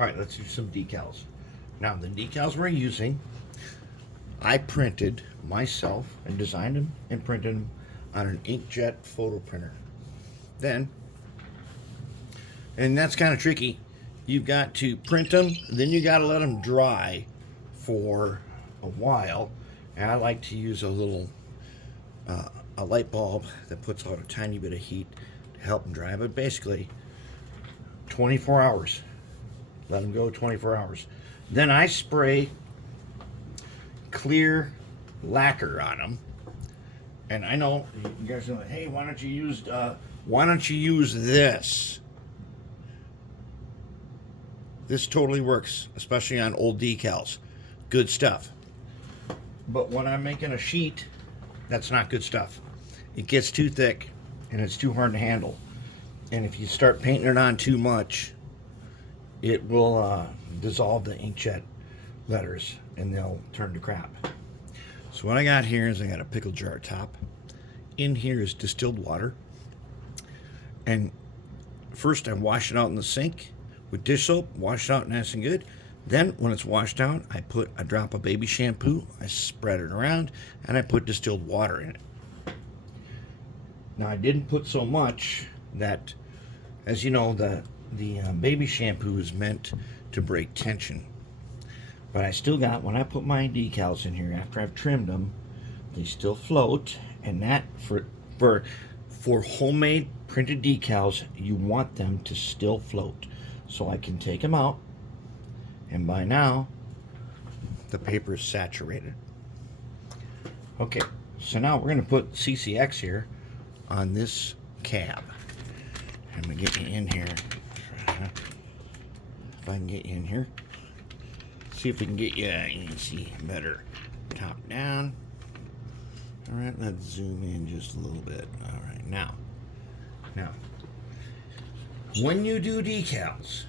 All right, let's do some decals. Now, the decals we're using, I printed myself and designed them and printed them on an inkjet photo printer. Then, and that's kind of tricky, you've got to print them, then you got to let them dry for a while. And I like to use a little a light bulb that puts out a tiny bit of heat to help them dry. But basically, 24 hours. Let them go 24 hours. Then I spray clear lacquer on them. And I know you guys are like, hey, why don't you use this? This totally works, especially on old decals. Good stuff. But when I'm making a sheet, that's not good stuff. It gets too thick and it's too hard to handle. And if you start painting it on too much, it will dissolve the inkjet letters and they'll turn to crap. So what I got here is I got a pickle jar top. In here is distilled water. And first I wash it out in the sink with dish soap, wash it out nice and good. Then when it's washed out, I put a drop of baby shampoo, I spread it around, and I put distilled water in it. Now I didn't put so much that, as you know, the baby shampoo is meant to break tension. But I still got, when I put my decals in here, after I've trimmed them, they still float. And that, for homemade printed decals, you want them to still float. So I can take them out, and by now, the paper is saturated. Okay, so now we're going to put CCX here on this cab. I'm going to get you in here. If I can get you in here. See if we can get you, you can see better. Top down. All right, let's zoom in just a little bit. All right, now, when you do decals,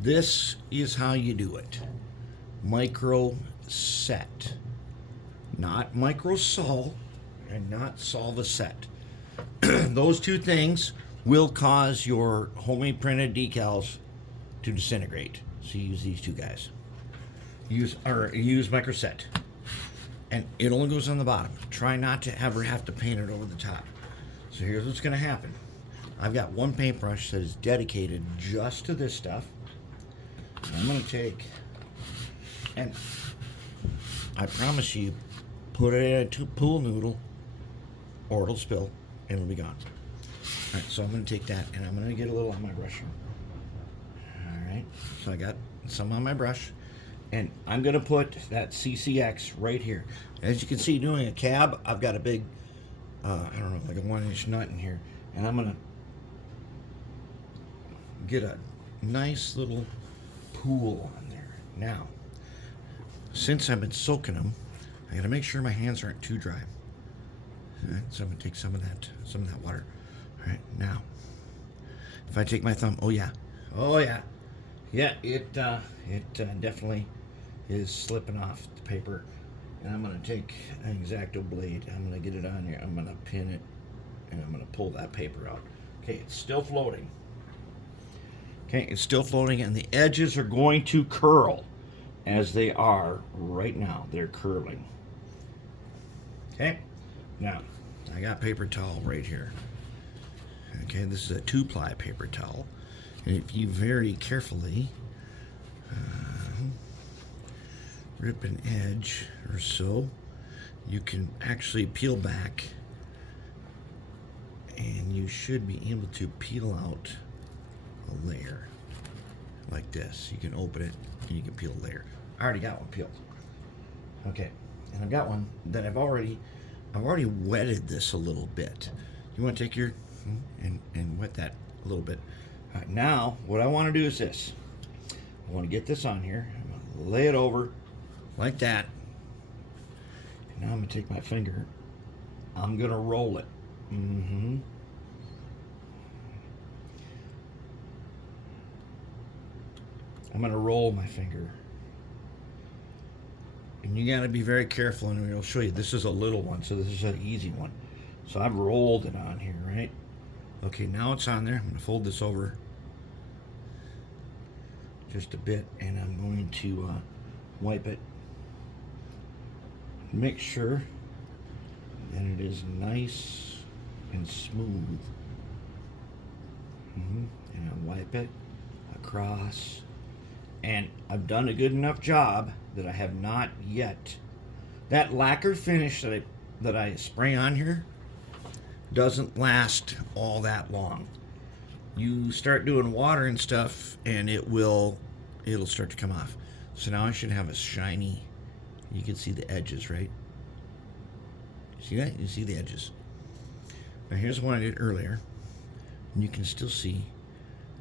this is how you do it. Micro set. Not micro sol and not solve set. Those two things will cause your homemade printed decals to disintegrate. So you use these two guys. Use micro set. And it only goes on the bottom. Try not to ever have to paint it over the top. So here's what's going to happen. I've got one paintbrush that is dedicated just to this stuff. I'm going to take, and I promise you, put it in a pool noodle or it'll spill and it'll be gone. All right, so I'm going to take that and I'm going to get a little on my brush. All right, so I got some on my brush and I'm going to put that CCX right here. As you can see, doing a cab, I've got a big, I don't know, like a 1-inch nut in here, and I'm going to get a nice little pool on there. Now, since I've been soaking them, I gotta make sure my hands aren't too dry. All right, so I'm gonna take some of that water. All right, now, if I take my thumb, oh yeah, it definitely is slipping off the paper. And I'm gonna take an X-Acto blade. I'm gonna get it on here. I'm gonna pin it, and I'm gonna pull that paper out. Okay, it's still floating. Okay, it's still floating, and the edges are going to curl as they are right now. They're curling. Okay, now I got paper towel right here. Okay, this is a 2-ply paper towel, and if you very carefully rip an edge or so, you can actually peel back, and you should be able to peel out a layer like this. You can open it and you can peel a layer. I already got one peeled. Okay, and I've got one that I've already wetted this a little bit. You want to take your and wet that a little bit. All right, now what I want to do is this. I want to get this on here. I'm going to lay it over like that. And now I'm going to take my finger. I'm going to roll it. I'm going to roll my finger. And you got to be very careful, and it'll show you. This is a little one, so this is an easy one. So I've rolled it on here, right? Okay, now it's on there. I'm going to fold this over just a bit, and I'm going to wipe it. Make sure that it is nice and smooth. And I wipe it across, and I've done a good enough job that I have not yet. That lacquer finish that I spray on here doesn't last all that long. You start doing water and stuff, and it'll start to come off. So now I should have a shiny. You can see the edges, right? See that? You see the edges. Now here's what I did earlier, and you can still see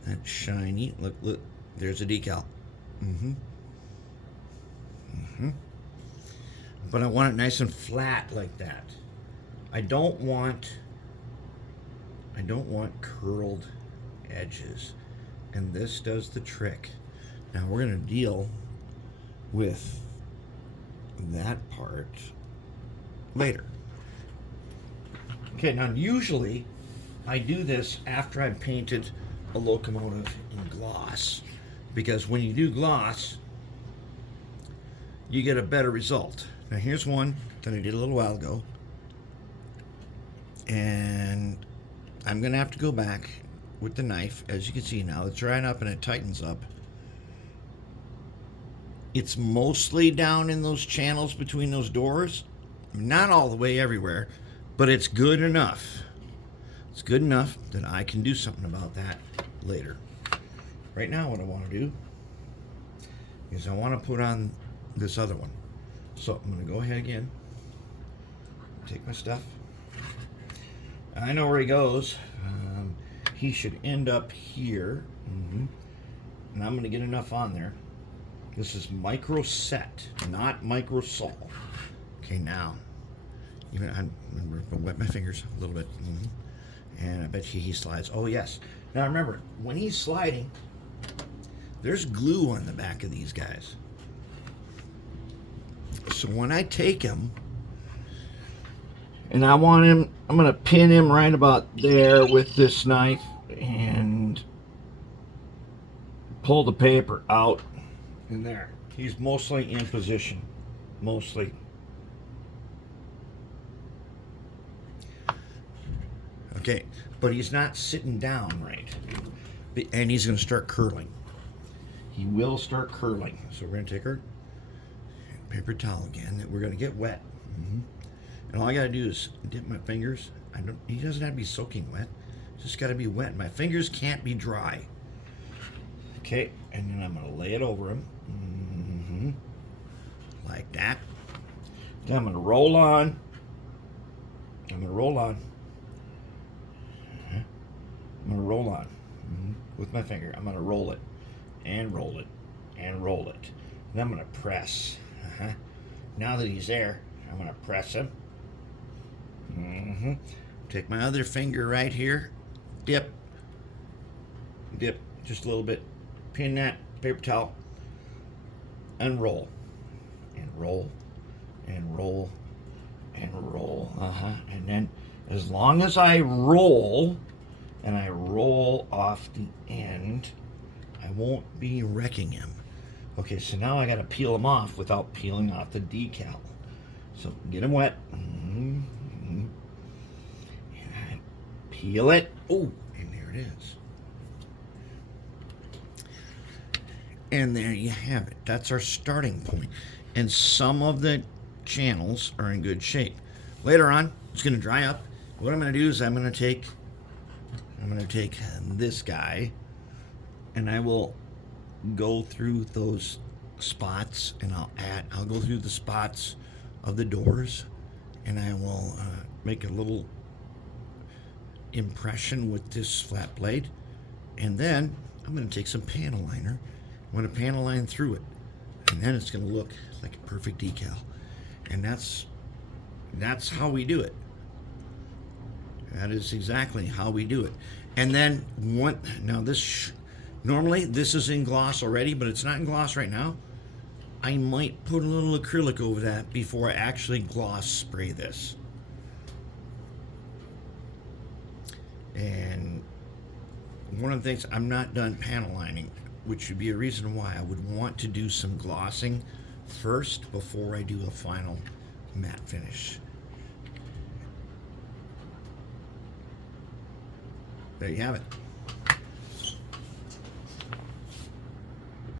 that shiny. Look, there's a decal. But I want it nice and flat like that. I don't want curled edges, and this does the trick. Now we're going to deal with that part later. Okay, now usually I do this after I've painted a locomotive in gloss, because when you do gloss, you get a better result. Now here's one that I did a little while ago, and I'm gonna have to go back with the knife. As you can see now, it's drying up and it tightens up. It's mostly down in those channels between those doors, not all the way everywhere, but it's good enough. It's good enough that I can do something about that later. Right now what I want to do is I want to put on this other one. So I'm going to go ahead again, take my stuff. I know where he goes. He should end up here. And I'm going to get enough on there. This is micro set, not micro sol. Okay, now, I'm going to wet my fingers a little bit. And I bet you he slides. Oh, yes. Now remember, when he's sliding, there's glue on the back of these guys. So when I take him, and I want him, I'm going to pin him right about there with this knife and pull the paper out in there. He's mostly in position. Mostly. Okay, but he's not sitting down right. And he's going to start curling. He will start curling. So we're going to take our paper towel again that we're going to get wet. And all I got to do is dip my fingers. He doesn't have to be soaking wet. It's just got to be wet. My fingers can't be dry. Okay, and then I'm going to lay it over him. Like that. Then I'm going to roll on. I'm going to roll on with my finger. I'm going to roll it and roll it and roll it. And I'm going to press. Now that he's there, I'm going to press him. Take my other finger right here. Dip just a little bit. Pin that paper towel and roll and roll and roll and roll. And then as long as I roll and I roll off the end, I won't be wrecking him. Okay, so now I got to peel him off without peeling off the decal. So get him wet. And I peel it. Oh, and there it is. And there you have it. That's our starting point. And some of the channels are in good shape. Later on, it's going to dry up. What I'm going to do is I'm going to take this guy, and I will go through those spots, and I'll go through the spots of the doors, and I will make a little impression with this flat blade, and then I'm going to take some panel liner. I'm going to panel line through it, and then it's going to look like a perfect decal. And that's how we do it. That is exactly how we do it. And then normally this is in gloss already, but it's not in gloss right now. I might put a little acrylic over that before I actually gloss spray this. And one of the things, I'm not done panel lining which would be a reason why I would want to do some glossing first before I do a final matte finish. There you have it.